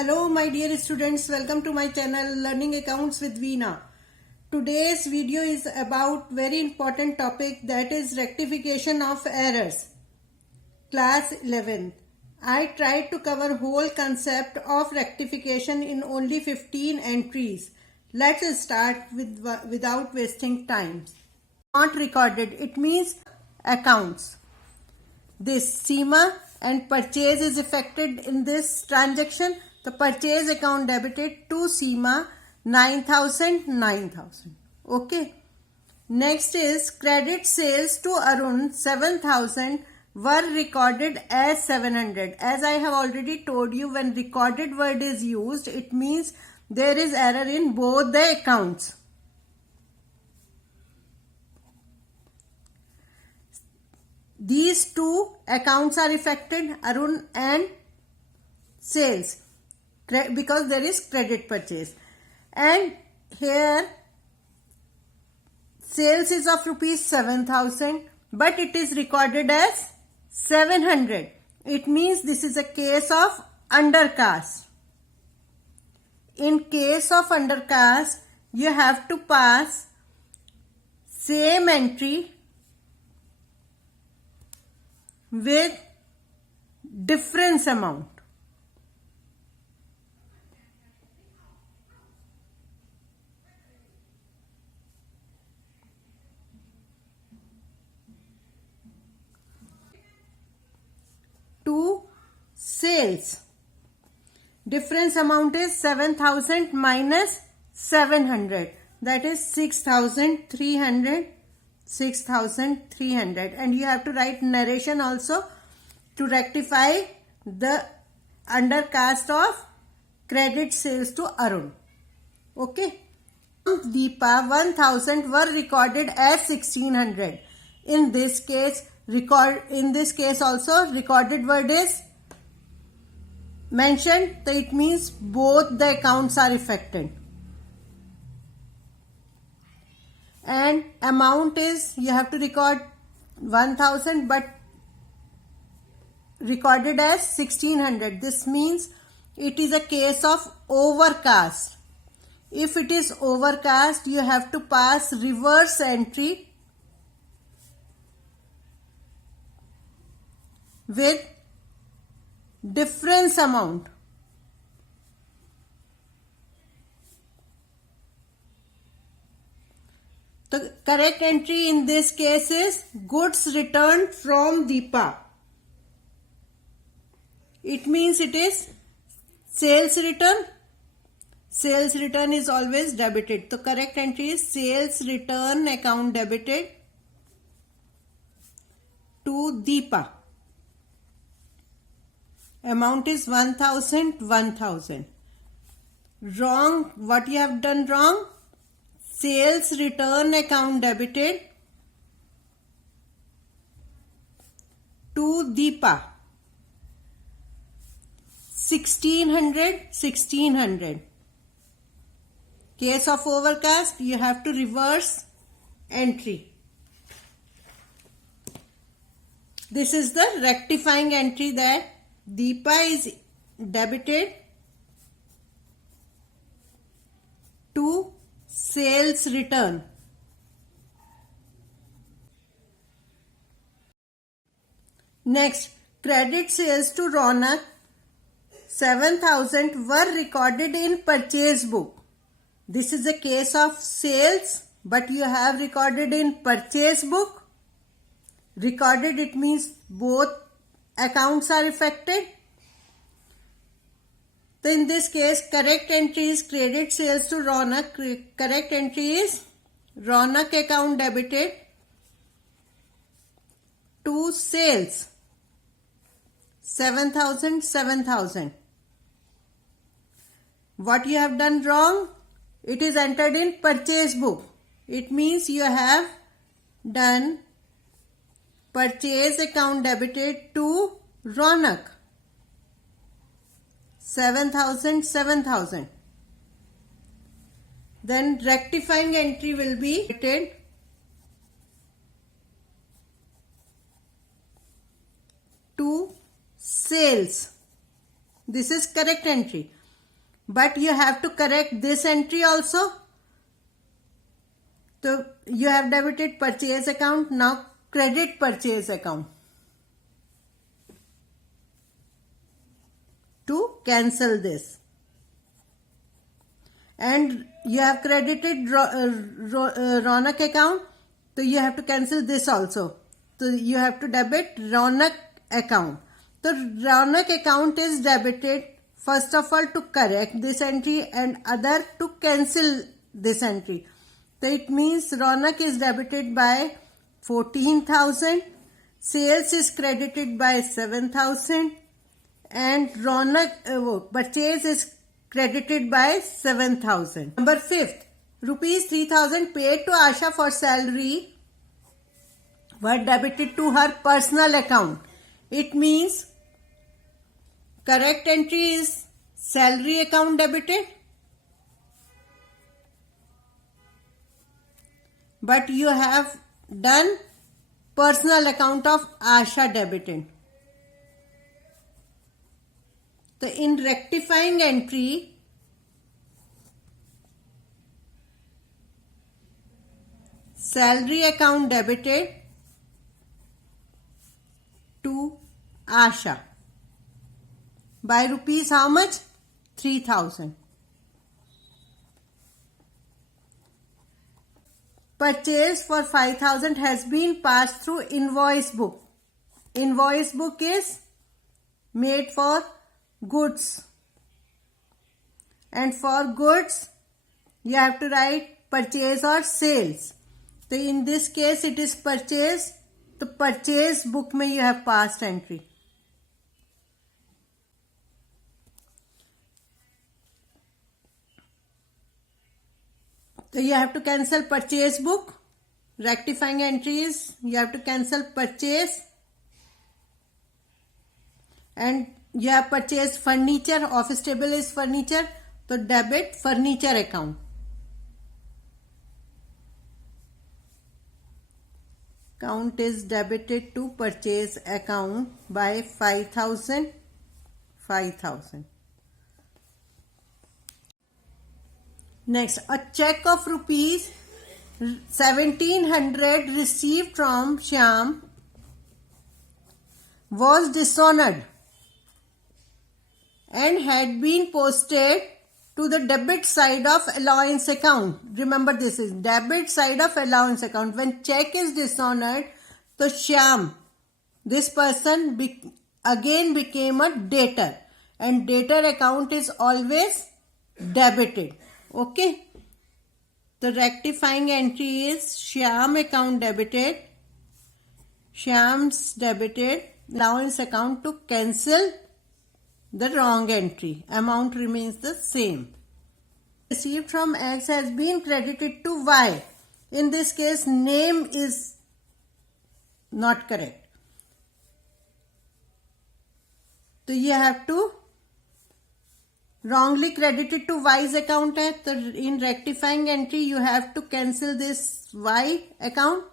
Hello my dear students, welcome to my channel Learning Accounts with Veena. Today's video is about very important topic, that is rectification of errors. Class 11th. I tried to cover whole concept of rectification in only 15 entries. Let's start without wasting time. Not recorded, it means accounts. This SEMA and purchase is affected in this transaction. The purchase account debited to SEMA 9,000. Okay. Next is credit sales to Arun 7,000 were recorded as 700. As I have already told you, when recorded word is used, it means there is error in both the accounts. These two accounts are affected, Arun and sales, because there is credit purchase. And here sales is of rupees 7,000, but it is recorded as 700. It means this is a case of undercast. In case of undercast, you have to pass same entry with difference amount. To sales, difference amount is 7,000 minus 700, that is 6,300. 6,300, and you have to write narration also to rectify the undercast of credit sales to Arun. Okay. Deepa 1,000 were recorded as 1,600. In this case also recorded word is mentioned, so it means both the accounts are affected. And amount is, you have to record 1,000 but recorded as 1,600. This means it is a case of overcast. If it is overcast, you have to pass reverse entry with difference amount. The correct entry in this case is goods returned from Deepa. It means it is sales return. Sales return is always debited. The correct entry is sales return account debited to Deepa. Amount is 1,000. Wrong. What you have done wrong? Sales return account debited to Deepa. 1,600. Case of overcast, you have to reverse entry. This is the rectifying entry, that Deepa is debited to sales return. Next, credit sales to Ronak 7,000 were recorded in purchase book. This is a case of sales, but you have recorded in purchase book. Recorded, it means both accounts are affected. So in this case, correct entry is credit sales to Ronak. Correct entry is Ronak account debited to sales 7,000. What you have done wrong? It is entered in purchase book. It means you have done purchase account debited to Ronak 7,000. Then rectifying entry will be debited to sales. This is correct entry. but you have to correct this entry also. So you have debited purchase account, now credit purchase account to cancel this. And you have credited Ronak account, so you have to cancel this also. So you have to debit Ronak account. So Ronak account is debited first of all to correct this entry and other to cancel this entry. So it means Ronak is debited by 14,000, sales is credited by 7,000 and Ronak purchase is credited by 7,000. Number 5th, rupees 3,000 paid to Asha for salary were debited to her personal account. It means correct entry is salary account debited, but you have done personal account of Asha debited. So in rectifying entry, salary account debited to Asha by rupees how much? 3,000. Purchase for 5,000 has been passed through invoice book. Invoice book is made for goods, and for goods you have to write purchase or sales. So in this case it is purchase. The purchase book में you have past entry. So you have to cancel purchase book. Rectifying entries, you have to cancel purchase, and you have purchased furniture. Office table is furniture, so debit furniture account. Account is debited to purchase account by 5,000. Next, a check of rupees 1,700 received from Shyam was dishonored and had been posted to the debit side of allowance account. Remember, this is debit side of allowance account. When check is dishonored, so Shyam, this person again became a debtor, and debtor account is always debited. Okay. The rectifying entry is Shyam account debited, Shyam's debited, allowance account to cancel the wrong entry. Amount remains the same. Received from X has been credited to Y. In this case, name is not correct. So you have to wrongly credited to Y's account. So in rectifying entry, you have to cancel this Y account,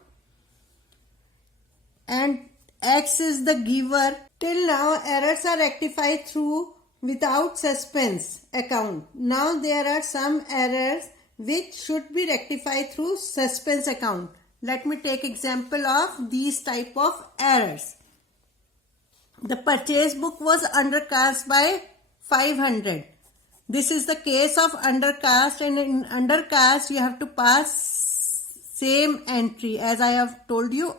and X is the giver. Till now, errors are rectified through without suspense account. Now there are some errors which should be rectified through suspense account. Let me take example of these type of errors. The purchase book was undercast by 500. This is the case of undercast, and in undercast you have to pass same entry as I have told you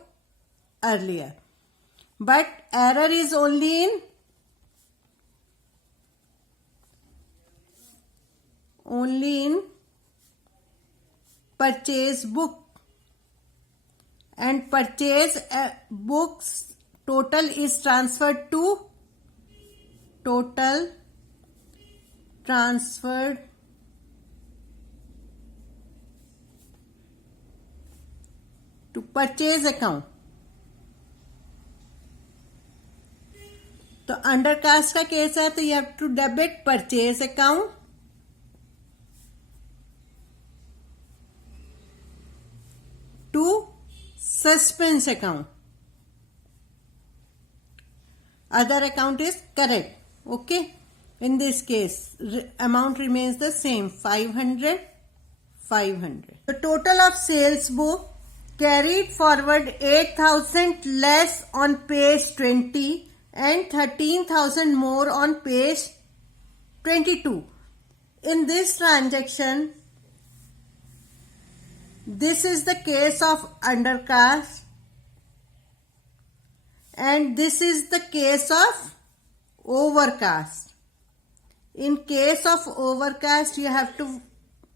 earlier. But error is only in purchase book, and purchase books total is transferred to purchase account. तो undercast का case है, तो you have to debit purchase account to suspense account. Other account is correct. Okay, In this case, amount remains the same, 500, 500. The total of sales book carried forward 8,000 less on page 20 and 13,000 more on page 22. In this transaction, this is the case of undercast and this is the case of overcast. In case of overcast, you have to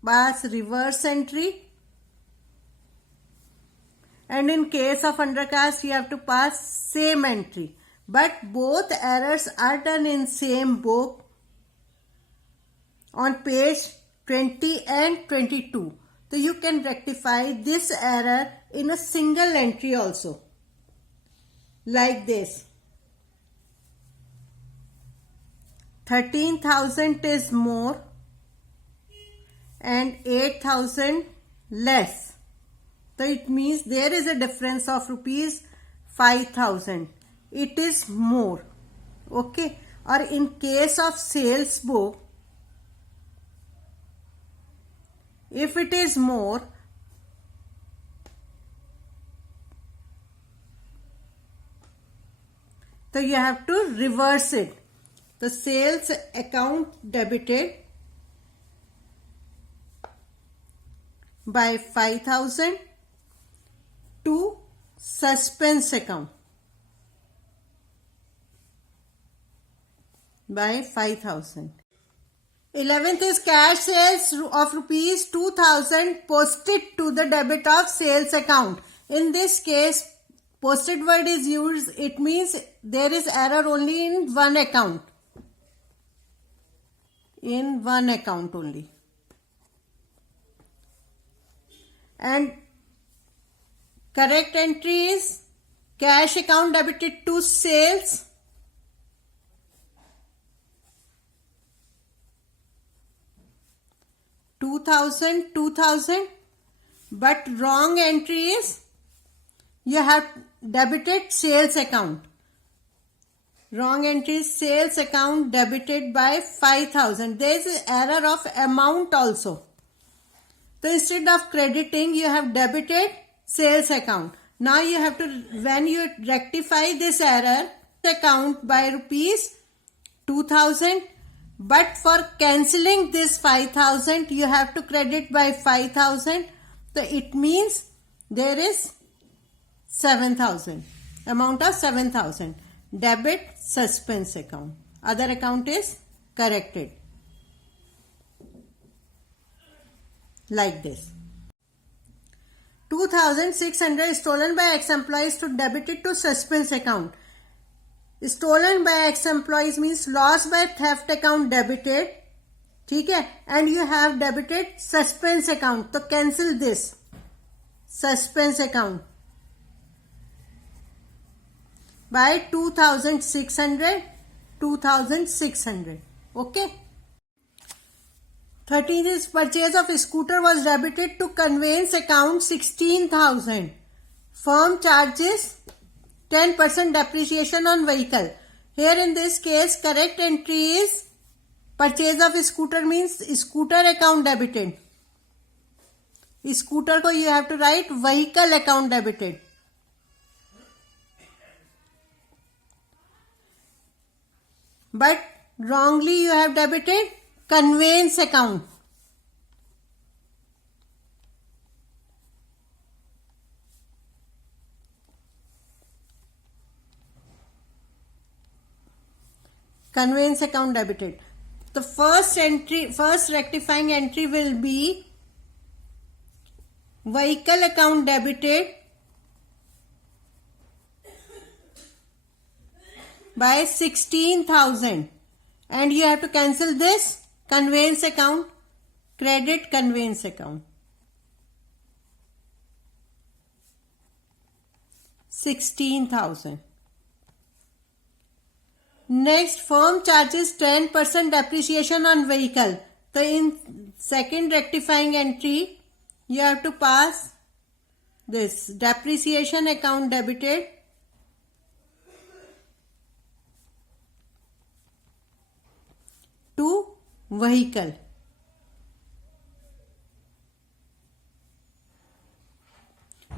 pass reverse entry, and in case of undercast, you have to pass same entry. But both errors are done in same book on page 20 and 22. So you can rectify this error in a single entry also, like this. 13,000 is more and 8,000 less. So it means there is a difference of rupees 5,000. It is more. Okay. Or in case of sales book, if it is more, so you have to reverse it. The sales account debited by 5,000 to suspense account by 5,000. 11th is cash sales of rupees 2,000 posted to the debit of sales account. In this case, posted word is used. It means there is error only in one account. In one account only. And correct entry is cash account debited to sales. $2,000, but wrong entry is you have debited sales account. Wrong entry is sales account debited by 5,000. There is an error of amount also. So instead of crediting, you have debited sales account. Now you have to, when you rectify this error, account by rupees 2,000. But for cancelling this 5,000, you have to credit by 5,000. So it means there is 7,000. Amount of 7,000. Debit suspense account. Other account is corrected. Like this. 2,600 stolen by ex-employees to debited to suspense account. Stolen by ex-employees means lost by theft account debited. ठीक है? And you have debited suspense account. तो cancel this. Suspense account. By 2,600. 2,600. Okay? 13th is purchase of scooter was debited to conveyance account 16,000. Firm charges 10% depreciation on vehicle. Here in this case, correct entry is purchase of scooter means scooter account debited. Scooter ko you have to write vehicle account debited. But wrongly you have debited conveyance account. Conveyance account debited. The first rectifying entry will be vehicle account debited by 16,000, and you have to cancel this conveyance account, credit conveyance account. 16,000. Next, firm charges 10% depreciation on vehicle. So in second rectifying entry, you have to pass this depreciation account debited vehicle.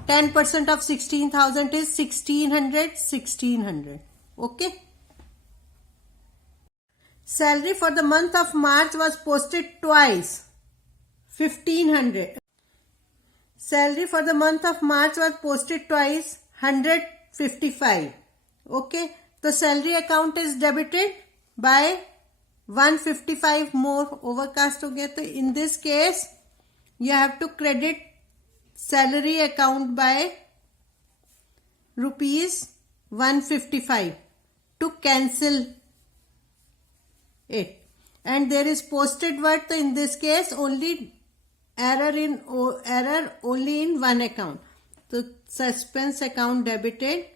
%10 of 16,000 is 1600. Okay. Salary for the month of March was posted twice. 1500. Salary for the month of March was posted twice. 155. Okay. The salary account is debited by 155 more. Overcast हो गया. तो in this case you have to credit salary account by rupees 155 to cancel it. And there is posted word. So in this case only error only in one account. So suspense account debited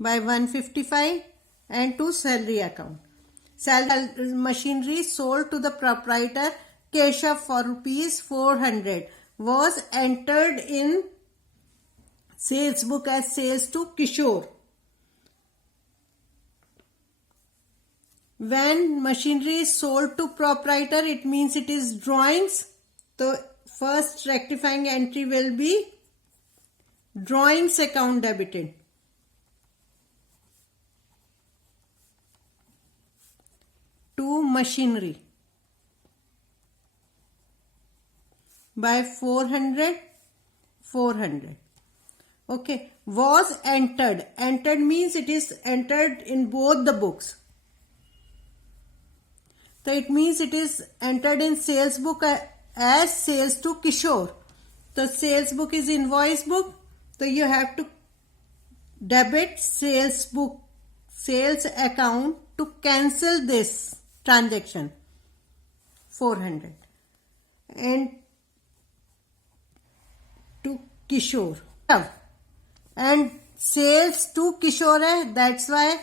by 155 and to salary account. Machinery sold to the proprietor Keshav for rupees 400 was entered in sales book as sales to Kishore. When machinery is sold to proprietor, it means it is drawings. So first rectifying entry will be drawings account debited. To machinery by 400. Okay. Was entered. Entered means it is entered in both the books. So it means it is entered in sales book as sales to Kishore. The sales book is invoice book. So you have to debit sales book, sales account to cancel this transaction. 400. And to Kishore. And sales to Kishore hai, that's why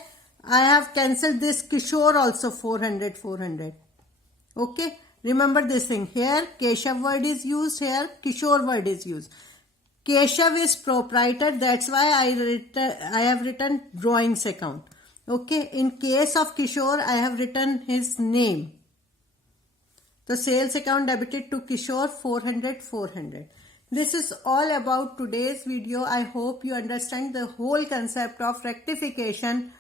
I have cancelled this Kishore also 400. Okay. Remember this thing. Here Keshav word is used. Here Kishore word is used. Keshav is proprietor. That's why I have written drawings account. Okay. In case of Kishore, I have written his name. The sales account debited to Kishore 400. This is all about today's video. I hope you understand the whole concept of rectification.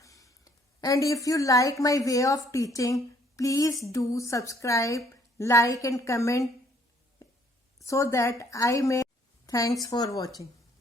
And if you like my way of teaching, please do subscribe, like and comment so that I may. Thanks for watching.